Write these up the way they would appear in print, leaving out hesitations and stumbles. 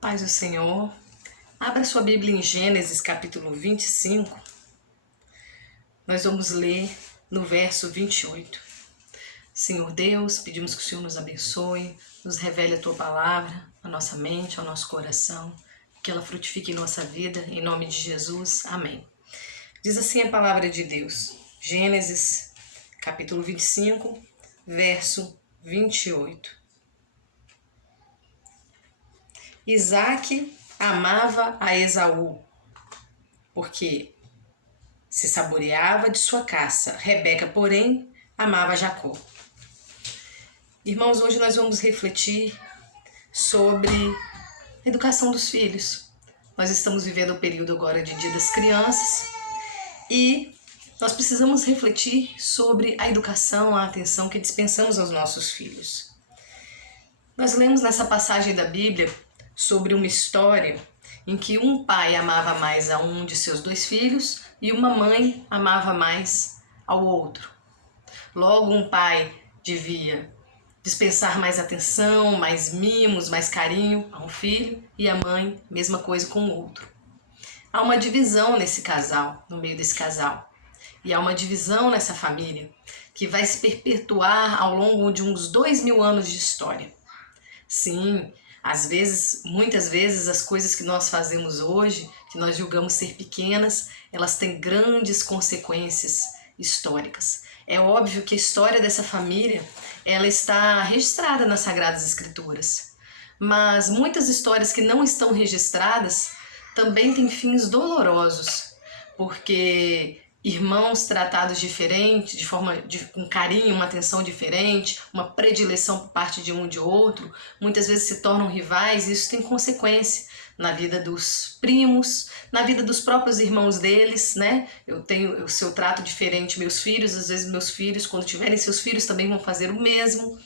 Paz do Senhor. Abra sua Bíblia em Gênesis capítulo 25. Nós vamos ler no verso 28. Senhor Deus, pedimos que o Senhor nos abençoe, nos revele a Tua palavra, a nossa mente, ao nosso coração, que ela frutifique em nossa vida, em nome de Jesus. Amém. Diz assim a palavra de Deus, Gênesis capítulo 25, verso 28. Isaac amava a Esaú, porque se saboreava de sua caça. Rebeca, porém, amava Jacó. Irmãos, hoje nós vamos refletir sobre a educação dos filhos. Nós estamos vivendo o período agora de Dia das Crianças e nós precisamos refletir sobre a educação, a atenção que dispensamos aos nossos filhos. Nós lemos nessa passagem da Bíblia sobre uma história em que um pai amava mais a um de seus dois filhos e uma mãe amava mais ao outro. Logo, um pai devia dispensar mais atenção, mais mimos, mais carinho a um filho e a mãe, mesma coisa com o outro. Há uma divisão nesse casal, no meio desse casal. E há uma divisão nessa família que vai se perpetuar ao longo de uns 2000 anos de história. Sim, às vezes, muitas vezes, as coisas que nós fazemos hoje, que nós julgamos ser pequenas, elas têm grandes consequências históricas. É óbvio que a história dessa família, ela está registrada nas Sagradas Escrituras. Mas muitas histórias que não estão registradas também têm fins dolorosos, porque irmãos tratados diferente, com carinho, uma atenção diferente, uma predileção por parte de um e de outro, muitas vezes se tornam rivais e isso tem consequência na vida dos primos, na vida dos próprios irmãos deles, né? Se eu trato diferente meus filhos, às vezes meus filhos, quando tiverem seus filhos, também vão fazer o mesmo.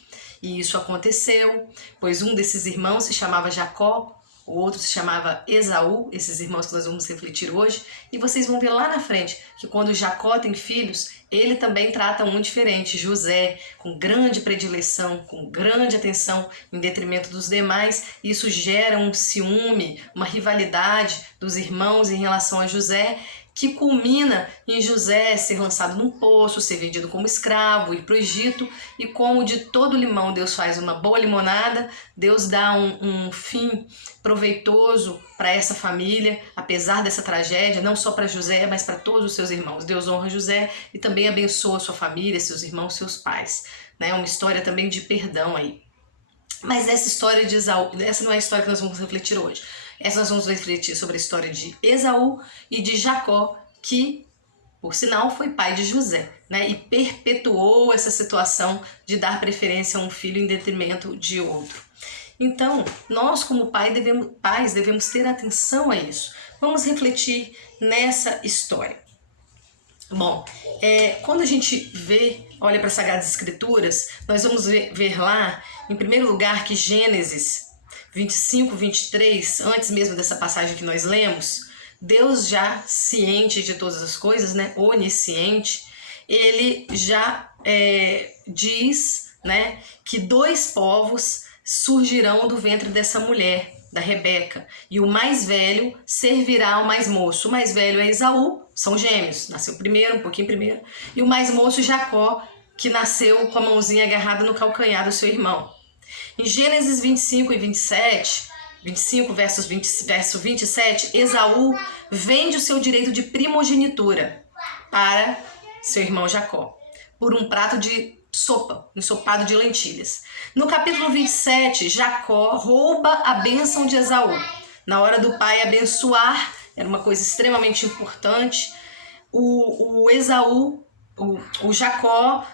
E isso aconteceu, pois um desses irmãos se chamava Jacó, o outro se chamava Esaú, esses irmãos que nós vamos refletir hoje, e vocês vão ver lá na frente que quando Jacó tem filhos, ele também trata um diferente, José, com grande predileção, com grande atenção, em detrimento dos demais, e isso gera um ciúme, uma rivalidade dos irmãos em relação a José, que culmina em José ser lançado num poço, ser vendido como escravo, ir para o Egito, e como de todo limão Deus faz uma boa limonada, Deus dá um fim proveitoso para essa família, apesar dessa tragédia, não só para José, mas para todos os seus irmãos. Deus honra José e também abençoa sua família, seus irmãos, seus pais. Né? Uma história também de perdão aí. Mas essa história de Esaú, essa não é a história que nós vamos refletir hoje. Essa nós vamos refletir sobre a história de Esaú e de Jacó, que, por sinal, foi pai de José, né? E perpetuou essa situação de dar preferência a um filho em detrimento de outro. Então, nós como pais devemos ter atenção a isso. Vamos refletir nessa história. Bom, quando a gente olha para as Sagradas Escrituras, nós vamos ver lá, em primeiro lugar, que Gênesis 25, 23, antes mesmo dessa passagem que nós lemos, Deus já ciente de todas as coisas, né, onisciente, ele já diz, né, que dois povos surgirão do ventre dessa mulher, da Rebeca, e o mais velho servirá ao mais moço. O mais velho é Esaú, são gêmeos, nasceu primeiro, um pouquinho primeiro, e o mais moço Jacó, que nasceu com a mãozinha agarrada no calcanhar do seu irmão. Em Gênesis 25 e 27, 25 verso 27, Esaú vende o seu direito de primogenitura para seu irmão Jacó, por um prato de sopa, um ensopado de lentilhas. No capítulo 27, Jacó rouba a bênção de Esaú. Na hora do pai abençoar, era uma coisa extremamente importante, o Jacó,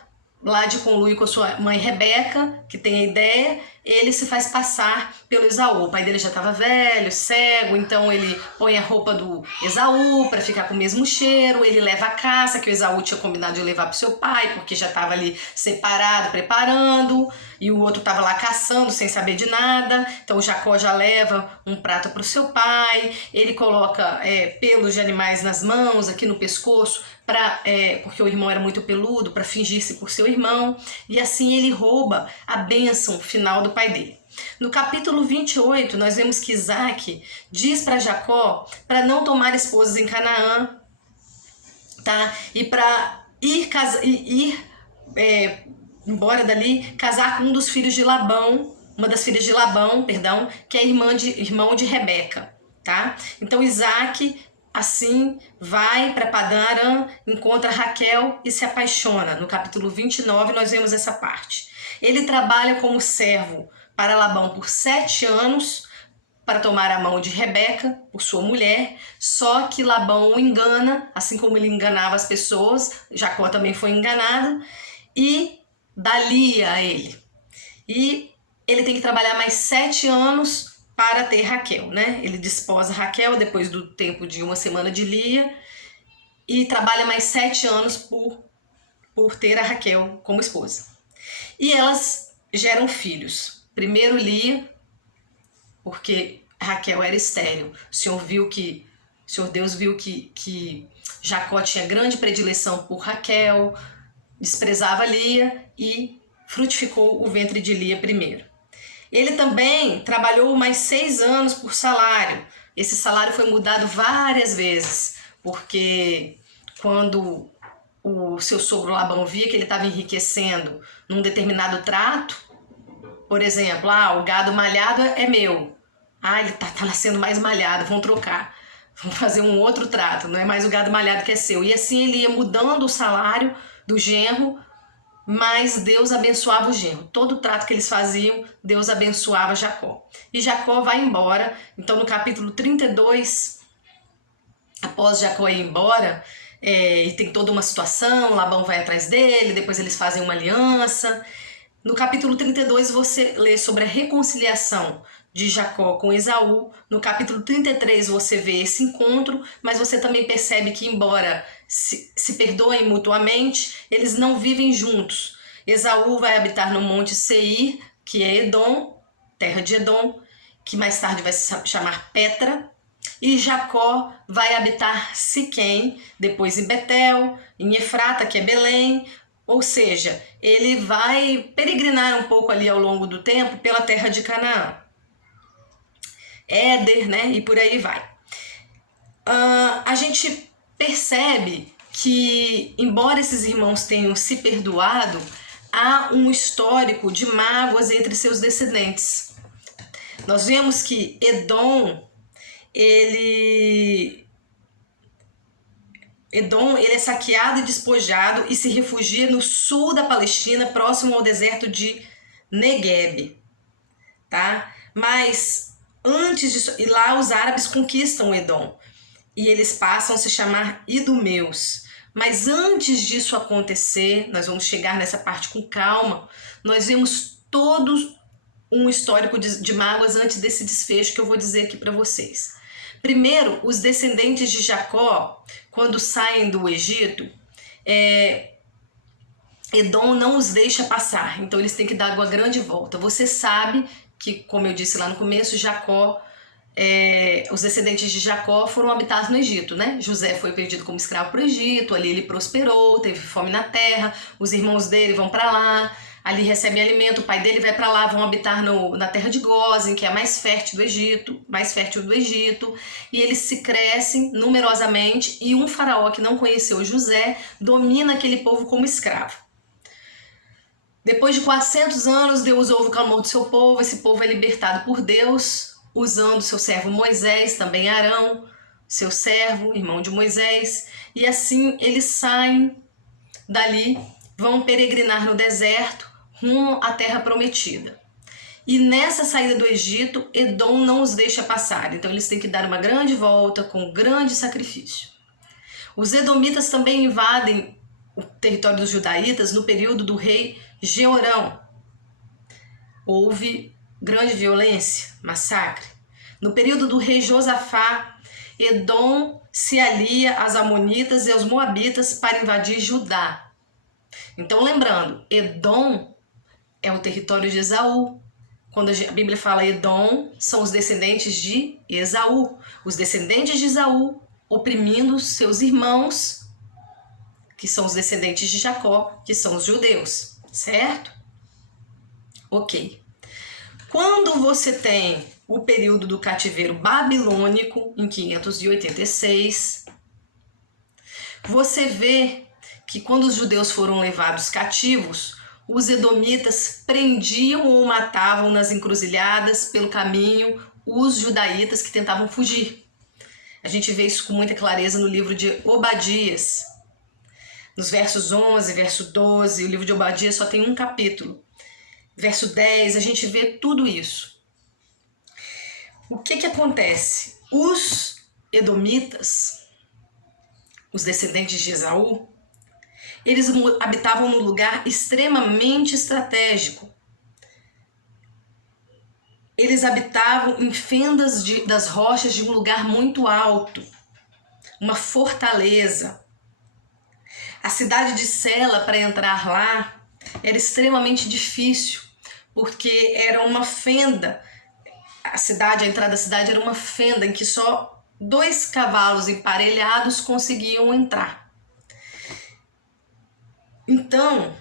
lá de conluio com a sua mãe Rebeca, que tem a ideia, ele se faz passar pelo Esaú. O pai dele já estava velho, cego, então ele põe a roupa do Esaú para ficar com o mesmo cheiro, ele leva a caça que o Esaú tinha combinado de levar para o seu pai, porque já estava ali separado, preparando, e o outro estava lá caçando sem saber de nada. Então o Jacó já leva um prato para o seu pai, ele coloca pelos de animais nas mãos, aqui no pescoço, porque o irmão era muito peludo, para fingir-se por seu irmão, e assim ele rouba a bênção final do pai dele. No capítulo 28, nós vemos que Isaac diz para Jacó para não tomar esposas em Canaã, tá? E para embora dali, casar com um dos filhos de Labão, uma das filhas de Labão, perdão, que é irmão de Rebeca, tá? Então Isaac, assim, vai para Padã Arã, encontra Raquel e se apaixona. No capítulo 29 nós vemos essa parte. Ele trabalha como servo para Labão por 7 anos, para tomar a mão de Rebeca, por sua mulher, só que Labão o engana, assim como ele enganava as pessoas, Jacó também foi enganado, e dá Lia a ele. E ele tem que trabalhar mais 7 anos para ter Raquel, né? Ele desposa Raquel depois do tempo de 1 semana de Lia e trabalha mais 7 anos por ter a Raquel como esposa. E elas geram filhos. Primeiro Lia, porque Raquel era estéril. O Senhor Deus viu que Jacó tinha grande predileção por Raquel, desprezava Lia e frutificou o ventre de Lia primeiro. Ele também trabalhou mais 6 anos por salário. Esse salário foi mudado várias vezes, porque quando o seu sogro Labão via que ele estava enriquecendo num determinado trato, por exemplo, o gado malhado é meu. Ele tá nascendo mais malhado, vamos trocar. Vamos fazer um outro trato, não é mais o gado malhado que é seu. E assim ele ia mudando o salário do genro, mas Deus abençoava o genro. Todo trato que eles faziam, Deus abençoava Jacó. E Jacó vai embora. Então no capítulo 32, após Jacó ir embora, e tem toda uma situação, Labão vai atrás dele, depois eles fazem uma aliança. No capítulo 32 você lê sobre a reconciliação de Jacó com Esaú. No capítulo 33 você vê esse encontro, mas você também percebe que, embora se perdoem mutuamente, eles não vivem juntos. Esaú vai habitar no monte Seir, que é Edom, terra de Edom, que mais tarde vai se chamar Petra, e Jacó vai habitar Siquém, depois em Betel, em Efrata, que é Belém. Ou seja, ele vai peregrinar um pouco ali ao longo do tempo pela terra de Canaã. Éder, né? E por aí vai. A gente percebe que, embora esses irmãos tenham se perdoado, há um histórico de mágoas entre seus descendentes. Nós vemos que Edom, ele é saqueado e despojado e se refugia no sul da Palestina, próximo ao deserto de Negueb, tá? Mas antes disso, e lá os árabes conquistam Edom e eles passam a se chamar idumeus. Mas antes disso acontecer, nós vamos chegar nessa parte com calma, nós vemos todo um histórico de mágoas antes desse desfecho que eu vou dizer aqui para vocês. Primeiro, os descendentes de Jacó, quando saem do Egito, Edom não os deixa passar, então eles têm que dar uma grande volta. Você sabe que, como eu disse lá no começo, os descendentes de Jacó foram habitados no Egito, né? José foi perdido como escravo para o Egito, ali ele prosperou, teve fome na terra, os irmãos dele vão para lá, ali recebem alimento, o pai dele vai para lá, vão habitar na terra de Gósen, que é a mais fértil do Egito, e eles se crescem numerosamente, e um faraó que não conheceu José domina aquele povo como escravo. Depois de 400 anos, Deus ouve o clamor do seu povo, esse povo é libertado por Deus, usando seu servo Moisés, também Arão, seu servo, irmão de Moisés, e assim eles saem dali, vão peregrinar no deserto, rumo à terra prometida. E nessa saída do Egito, Edom não os deixa passar, então eles têm que dar uma grande volta com grande sacrifício. Os edomitas também invadem o território dos judaítas no período do rei Jeorão. Houve grande violência, massacre. No período do rei Josafá, Edom se alia às amonitas e aos moabitas para invadir Judá. Então, lembrando, Edom é o território de Esaú. Quando a Bíblia fala Edom, são os descendentes de Esaú. Os descendentes de Esaú oprimindo seus irmãos, que são os descendentes de Jacó, que são os judeus, certo? Ok. Quando você tem o período do cativeiro babilônico, em 586, você vê que quando os judeus foram levados cativos, os edomitas prendiam ou matavam nas encruzilhadas pelo caminho os judaítas que tentavam fugir. A gente vê isso com muita clareza no livro de Obadias. Nos versos 11, verso 12, o livro de Obadias só tem um capítulo. Verso 10, a gente vê tudo isso. O que acontece? Os edomitas, os descendentes de Esaú, eles habitavam num lugar extremamente estratégico. Eles habitavam em fendas das rochas de um lugar muito alto, uma fortaleza. A cidade de Sela, para entrar lá, era extremamente difícil, porque era uma fenda. A entrada da cidade era uma fenda em que só 2 cavalos emparelhados conseguiam entrar. Então,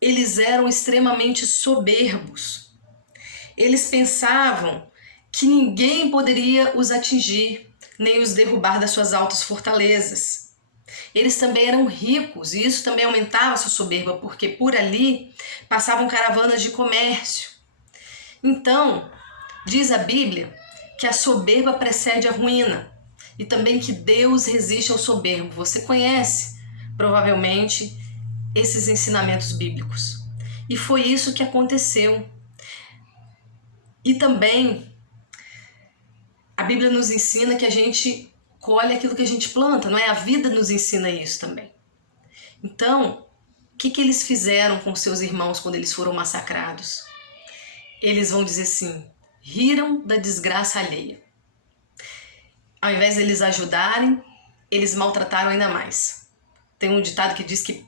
eles eram extremamente soberbos. Eles pensavam que ninguém poderia os atingir, nem os derrubar das suas altas fortalezas. Eles também eram ricos e isso também aumentava a sua soberba, porque por ali passavam caravanas de comércio. Então, diz a Bíblia que a soberba precede a ruína e também que Deus resiste ao soberbo. Você conhece, provavelmente, esses ensinamentos bíblicos. E foi isso que aconteceu. E também a Bíblia nos ensina que a gente colhe aquilo que a gente planta, não é? A vida nos ensina isso também. Então, o que eles fizeram com seus irmãos quando eles foram massacrados? Eles vão dizer assim: riram da desgraça alheia. Ao invés de eles ajudarem, eles maltrataram ainda mais. Tem um ditado que diz que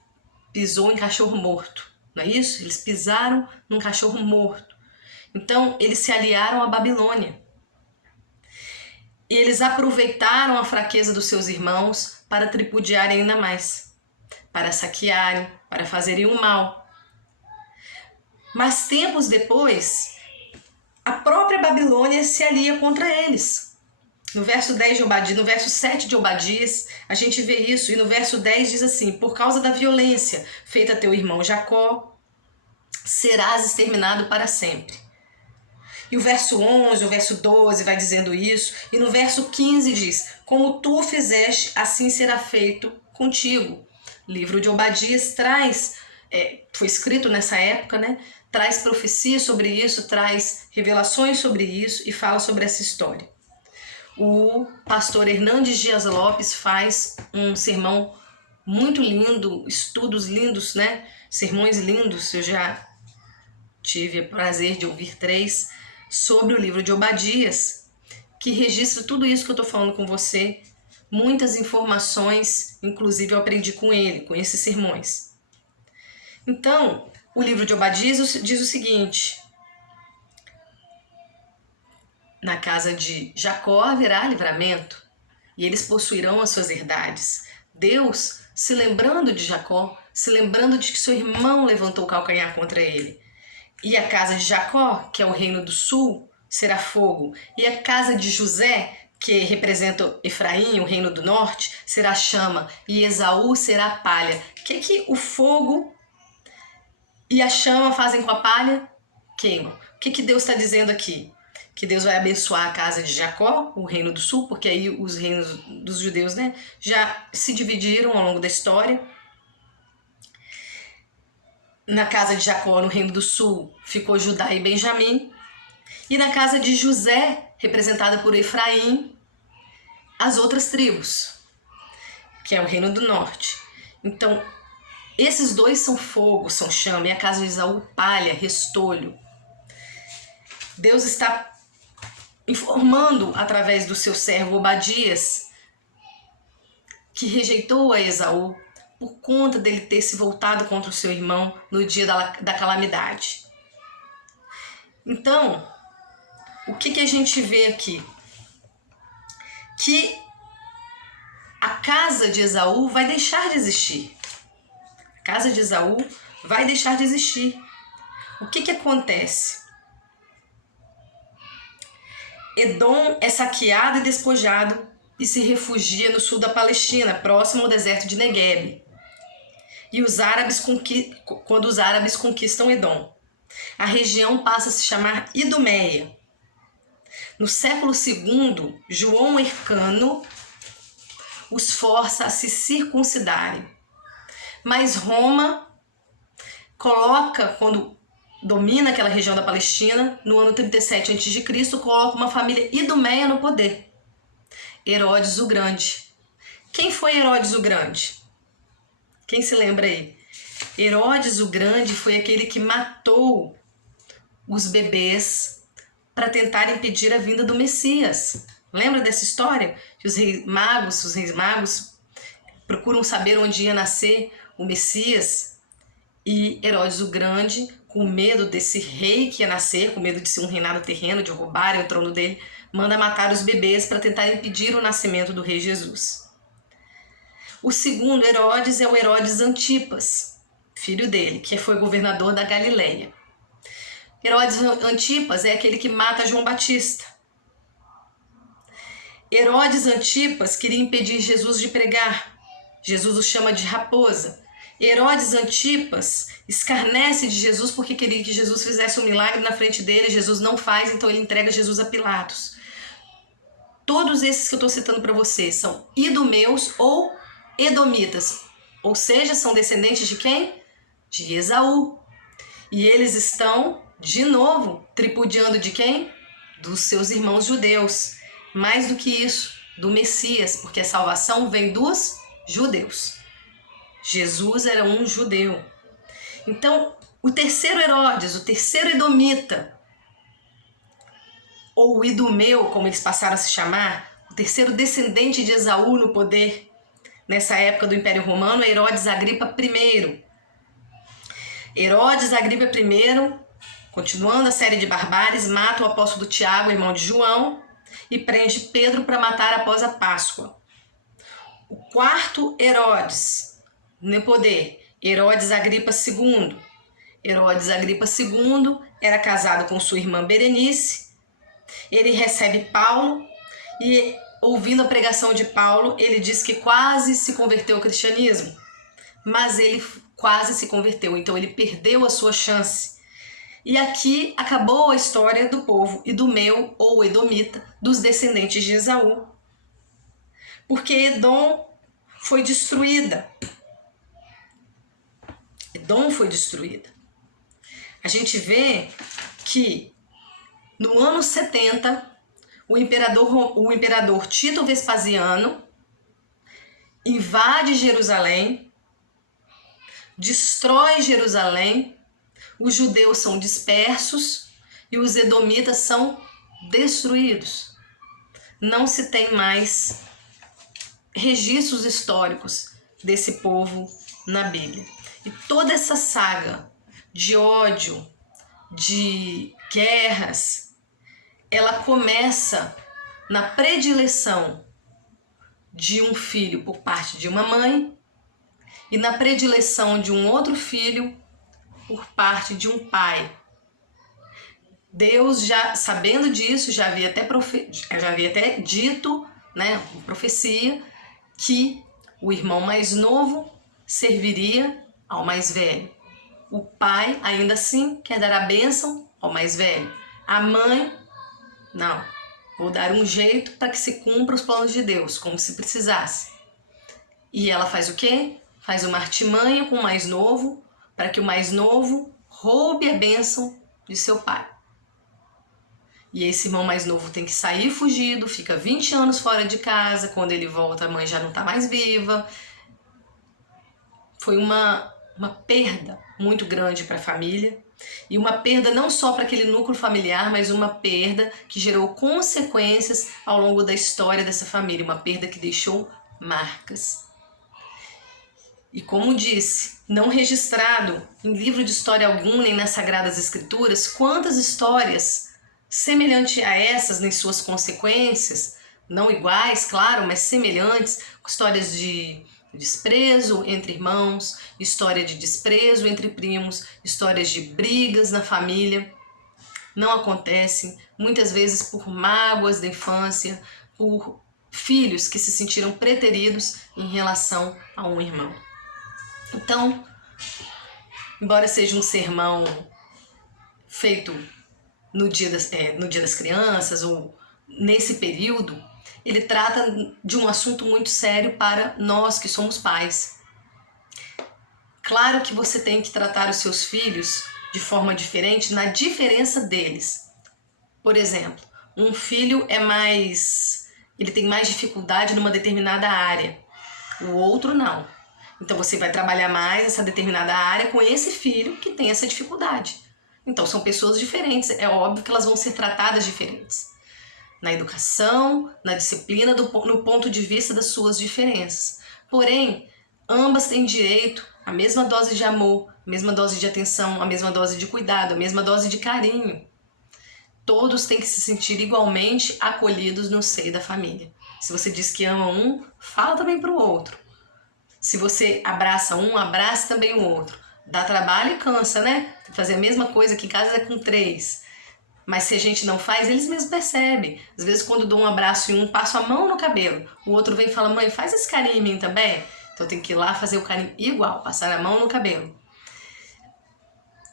pisou em cachorro morto, não é isso? Eles pisaram num cachorro morto. Então, eles se aliaram à Babilônia. E eles aproveitaram a fraqueza dos seus irmãos para tripudiarem ainda mais, para saquearem, para fazerem o mal. Mas tempos depois, a própria Babilônia se alia contra eles. No verso 10 de Obadias, no verso 7 de Obadias, a gente vê isso. E no verso 10 diz assim: por causa da violência feita a teu irmão Jacó, serás exterminado para sempre. E o verso 11, o verso 12 vai dizendo isso. E no verso 15 diz: como tu fizeste, assim será feito contigo. O livro de Obadias traz, foi escrito nessa época, né? Traz profecias sobre isso, traz revelações sobre isso e fala sobre essa história. O pastor Hernandes Dias Lopes faz um sermão muito lindo, estudos lindos, né? Sermões lindos. Eu já tive o prazer de ouvir 3 sobre o livro de Obadias, que registra tudo isso que eu estou falando com você, muitas informações, inclusive eu aprendi com ele, com esses sermões. Então, o livro de Obadias diz o seguinte: na casa de Jacó haverá livramento, e eles possuirão as suas herdades. Deus, se lembrando de Jacó, se lembrando de que seu irmão levantou o calcanhar contra ele. E a casa de Jacó, que é o reino do sul, será fogo. E a casa de José, que representa Efraim, o reino do norte, será chama. E Esaú será palha. O que o fogo e a chama fazem com a palha? Queimam. O que Deus está dizendo aqui? Que Deus vai abençoar a casa de Jacó, o reino do sul, porque aí os reinos dos judeus, né, já se dividiram ao longo da história. Na casa de Jacó, no reino do sul, ficou Judá e Benjamim. E na casa de José, representada por Efraim, as outras tribos, que é o reino do norte. Então, esses 2 são fogo, são chama, e a casa de Esaú, palha, restolho. Deus está informando, através do seu servo Obadias, que rejeitou a Esaú, por conta dele ter se voltado contra o seu irmão no dia da calamidade. Então, o que a gente vê aqui? Que a casa de Esaú vai deixar de existir. A casa de Esaú vai deixar de existir. O que acontece? Edom é saqueado e despojado e se refugia no sul da Palestina, próximo ao deserto de Negueb. E quando os árabes conquistam Edom, a região passa a se chamar Idumeia. No século II, João Hircano os força a se circuncidarem. Mas Roma coloca, quando domina aquela região da Palestina, no ano 37 a.C., coloca uma família idumeia no poder. Herodes o Grande. Quem foi Herodes o Grande? Quem se lembra aí? Herodes o Grande foi aquele que matou os bebês para tentar impedir a vinda do Messias. Lembra dessa história? Que os reis magos procuram saber onde ia nascer o Messias, e Herodes o Grande, com medo desse rei que ia nascer, com medo de ser um reinado terreno, de roubarem o trono dele, manda matar os bebês para tentar impedir o nascimento do rei Jesus. O segundo Herodes é o Herodes Antipas, filho dele, que foi governador da Galileia. Herodes Antipas é aquele que mata João Batista. Herodes Antipas queria impedir Jesus de pregar. Jesus o chama de raposa. Herodes Antipas escarnece de Jesus porque queria que Jesus fizesse um milagre na frente dele. Jesus não faz, então ele entrega Jesus a Pilatos. Todos esses que eu estou citando para vocês são idumeus ou edomitas, ou seja, são descendentes de quem? De Esaú. E eles estão, de novo, tripudiando de quem? Dos seus irmãos judeus. Mais do que isso, do Messias, porque a salvação vem dos judeus. Jesus era um judeu. Então, o terceiro Herodes, o terceiro edomita, ou idumeu, como eles passaram a se chamar, o terceiro descendente de Esaú no poder, nessa época do Império Romano, é Herodes Agripa I. Herodes Agripa I, continuando a série de barbáries, mata o apóstolo Tiago, irmão de João, e prende Pedro para matar após a Páscoa. O quarto Herodes no poder, Herodes Agripa II. Herodes Agripa II era casado com sua irmã Berenice. Ele recebe Paulo e, ouvindo a pregação de Paulo, ele diz que quase se converteu ao cristianismo. Mas ele quase se converteu, então ele perdeu a sua chance. E aqui acabou a história do povo idumeu ou edomita, dos descendentes de Esaú. Porque Edom foi destruída. Edom foi destruída. A gente vê que no ano 70, o imperador Tito Vespasiano invade Jerusalém, destrói Jerusalém, os judeus são dispersos e os edomitas são destruídos. Não se tem mais registros históricos desse povo na Bíblia. E toda essa saga de ódio, de guerras, ela começa na predileção de um filho por parte de uma mãe e na predileção de um outro filho por parte de um pai. Deus, já sabendo disso, já havia até dito, né, profecia, que o irmão mais novo serviria ao mais velho. O pai, ainda assim, quer dar a bênção ao mais velho. A mãe, não, vou dar um jeito para que se cumpra os planos de Deus, como se precisasse. E ela faz o quê? Faz uma artimanha com o mais novo, para que o mais novo roube a bênção de seu pai. E esse irmão mais novo tem que sair fugido, fica 20 anos fora de casa, quando ele volta a mãe já não está mais viva. Foi uma perda muito grande para a família, e uma perda não só para aquele núcleo familiar, mas uma perda que gerou consequências ao longo da história dessa família, uma perda que deixou marcas. E como disse, não registrado em livro de história algum, nem nas Sagradas Escrituras, quantas histórias semelhantes a essas em suas consequências, não iguais, claro, mas semelhantes, histórias de desprezo entre irmãos, história de desprezo entre primos, histórias de brigas na família. não acontecem muitas vezes por mágoas da infância, por filhos que se sentiram preteridos em relação a um irmão. Então, embora seja um sermão feito no dia das crianças ou nesse período, ele trata de um assunto muito sério para nós que somos pais. Claro que você tem que tratar os seus filhos de forma diferente na diferença deles. Por exemplo, um filho ele tem mais dificuldade numa determinada área, o outro não. Então você vai trabalhar mais essa determinada área com esse filho que tem essa dificuldade. Então são pessoas diferentes, é óbvio que elas vão ser tratadas diferentes. Na educação, na disciplina, no ponto de vista das suas diferenças. Porém, ambas têm direito à mesma dose de amor, a mesma dose de atenção, a mesma dose de cuidado, a mesma dose de carinho. Todos têm que se sentir igualmente acolhidos no seio da família. Se você diz que ama um, fala também para o outro. Se você abraça um, abraça também o outro. Dá trabalho e cansa, né? Fazer a mesma coisa que em casa é com 3. Mas se a gente não faz, eles mesmos percebem. Às vezes quando dou um abraço em um, passo a mão no cabelo. O outro vem e fala, mãe, faz esse carinho em mim também. Então tem que ir lá fazer o carinho igual, passar a mão no cabelo.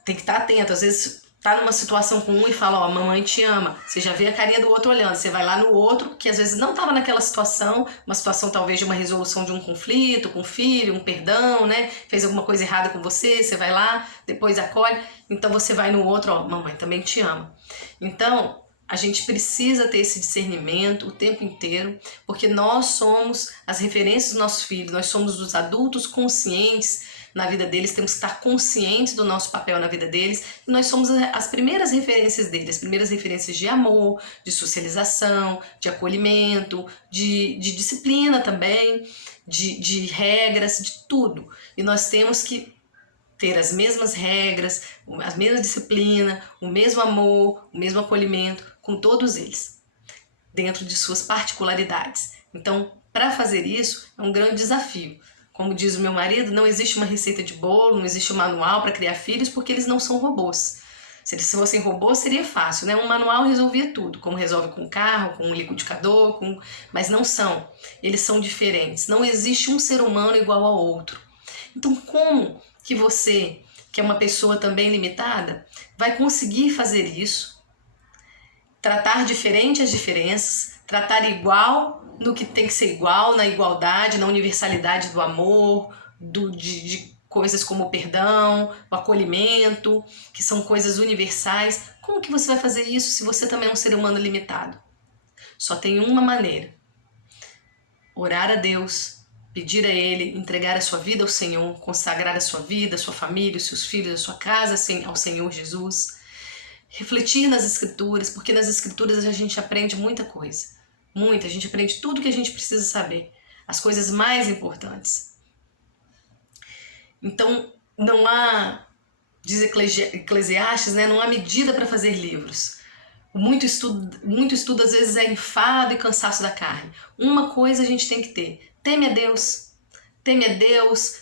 Tem que estar atento. Às vezes tá numa situação com um e fala, ó, mamãe te ama. Você já vê a carinha do outro olhando. Você vai lá no outro, que às vezes não estava naquela situação, uma situação talvez de uma resolução de um conflito com o filho, um perdão, né? Fez alguma coisa errada com você, você vai lá, depois acolhe. Então você vai no outro, ó, mamãe também te ama. Então, a gente precisa ter esse discernimento o tempo inteiro, porque nós somos as referências dos nossos filhos, nós somos os adultos conscientes na vida deles, temos que estar conscientes do nosso papel na vida deles, e nós somos as primeiras referências deles, as primeiras referências de amor, de socialização, de acolhimento, de disciplina também, de regras, de tudo. E nós temos que ter as mesmas regras, a mesma disciplina, o mesmo amor, o mesmo acolhimento com todos eles, dentro de suas particularidades. Então, para fazer isso, é um grande desafio. Como diz o meu marido, não existe uma receita de bolo, não existe um manual para criar filhos, porque eles não são robôs. Se eles fossem robôs, seria fácil, né? Um manual resolvia tudo, como resolve com um carro, com um liquidificador, mas não são. Eles são diferentes. Não existe um ser humano igual ao outro. Então, como que você, que é uma pessoa também limitada, vai conseguir fazer isso? Tratar diferente as diferenças, tratar igual no que tem que ser igual, na igualdade, na universalidade do amor, de coisas como o perdão, o acolhimento, que são coisas universais. Como que você vai fazer isso se você também é um ser humano limitado? Só tem uma maneira: orar a Deus, pedir a Ele, entregar a sua vida ao Senhor, consagrar a sua vida, a sua família, os seus filhos, a sua casa ao Senhor Jesus. Refletir nas Escrituras, porque nas Escrituras a gente aprende muita coisa. A gente aprende tudo que a gente precisa saber. As coisas mais importantes. Então, não há, diz Eclesiastes, né, não há medida para fazer livros. Muito estudo às vezes é enfado e cansaço da carne. Uma coisa a gente tem que ter: teme a Deus,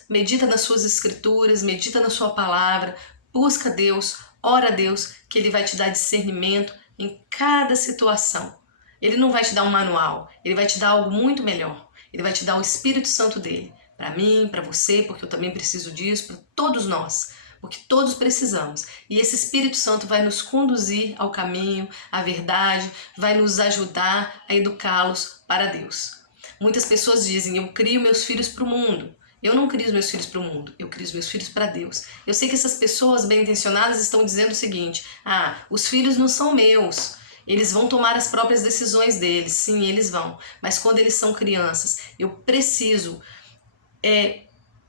medita nas suas escrituras, medita na sua palavra, busca Deus, ora a Deus, que Ele vai te dar discernimento em cada situação. Ele não vai te dar um manual, Ele vai te dar algo muito melhor. Ele vai te dar o Espírito Santo dele, para mim, para você, porque eu também preciso disso, para todos nós, porque todos precisamos. E esse Espírito Santo vai nos conduzir ao caminho, à verdade, vai nos ajudar a educá-los para Deus. Muitas pessoas dizem: eu crio meus filhos para o mundo. Eu não crio os meus filhos para o mundo, eu crio os meus filhos para Deus. Eu sei que essas pessoas bem-intencionadas estão dizendo o seguinte: os filhos não são meus. Eles vão tomar as próprias decisões deles. Sim, eles vão. Mas quando eles são crianças, eu preciso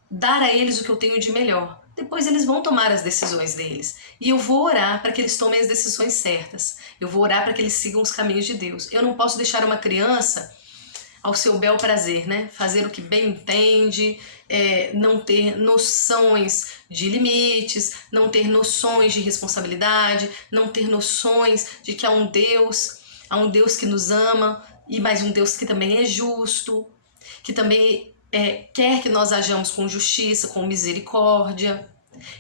dar a eles o que eu tenho de melhor. Depois eles vão tomar as decisões deles. E eu vou orar para que eles tomem as decisões certas. Eu vou orar para que eles sigam os caminhos de Deus. Eu não posso deixar uma criança ao seu bel prazer, né? Fazer o que bem entende, não ter noções de limites, não ter noções de responsabilidade, não ter noções de que há um Deus que nos ama, e mais um Deus que também é justo, que também quer que nós hajamos com justiça, com misericórdia.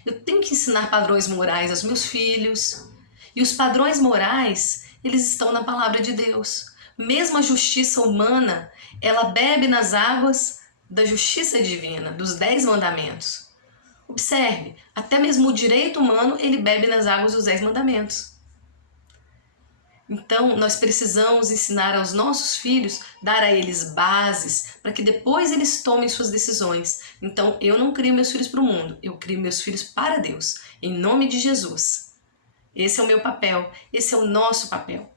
Eu tenho que ensinar padrões morais aos meus filhos. E os padrões morais, eles estão na palavra de Deus. Mesmo a justiça humana, ela bebe nas águas da justiça divina, dos 10 mandamentos. Observe, até mesmo o direito humano, ele bebe nas águas dos 10 mandamentos. Então, nós precisamos ensinar aos nossos filhos, dar a eles bases, para que depois eles tomem suas decisões. Então, eu não crio meus filhos para o mundo, eu crio meus filhos para Deus, em nome de Jesus. Esse é o meu papel, esse é o nosso papel.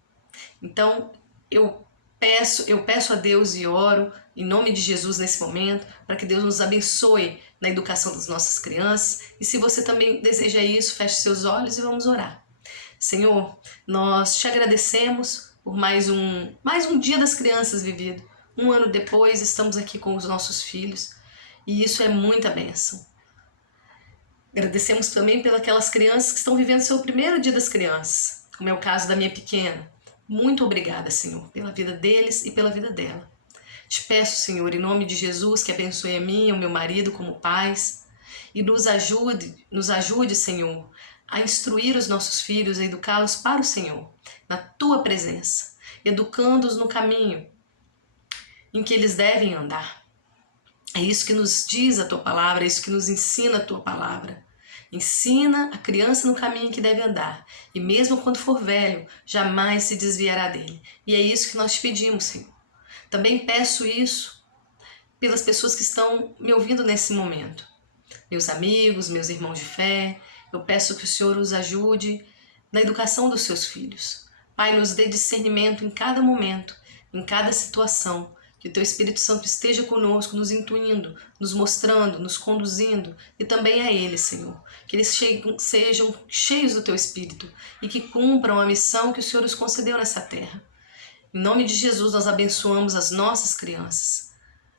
Então, eu peço a Deus e oro em nome de Jesus nesse momento, para que Deus nos abençoe na educação das nossas crianças. E se você também deseja isso, feche seus olhos e vamos orar. Senhor, nós te agradecemos por mais um dia das crianças vivido. 1 ano depois, estamos aqui com os nossos filhos e isso é muita bênção. Agradecemos também pelas crianças que estão vivendo seu primeiro dia das crianças, como é o caso da minha pequena. Muito obrigada, Senhor, pela vida deles e pela vida dela. Te peço, Senhor, em nome de Jesus, que abençoe a mim e o meu marido como pais e nos ajude, Senhor, a instruir os nossos filhos, a educá-los para o Senhor, na Tua presença, educando-os no caminho em que eles devem andar. É isso que nos diz a Tua palavra, é isso que nos ensina a Tua palavra. Ensina a criança no caminho que deve andar, e mesmo quando for velho, jamais se desviará dele. E é isso que nós te pedimos, Senhor. Também peço isso pelas pessoas que estão me ouvindo nesse momento. Meus amigos, meus irmãos de fé, eu peço que o Senhor os ajude na educação dos seus filhos. Pai, nos dê discernimento em cada momento, em cada situação, que o Teu Espírito Santo esteja conosco, nos intuindo, nos mostrando, nos conduzindo, e também a eles, Senhor. Que eles sejam cheios do Teu Espírito e que cumpram a missão que o Senhor os concedeu nessa terra. Em nome de Jesus, nós abençoamos as nossas crianças,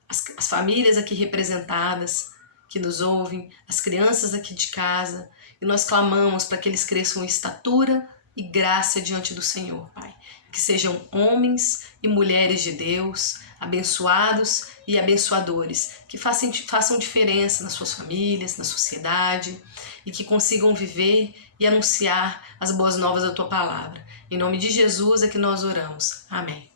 as famílias aqui representadas, que nos ouvem, as crianças aqui de casa, e nós clamamos para que eles cresçam em estatura e graça diante do Senhor, Pai. Que sejam homens e mulheres de Deus, abençoados e abençoadores, que façam diferença nas suas famílias, na sociedade, e que consigam viver e anunciar as boas novas da Tua palavra. Em nome de Jesus é que nós oramos. Amém.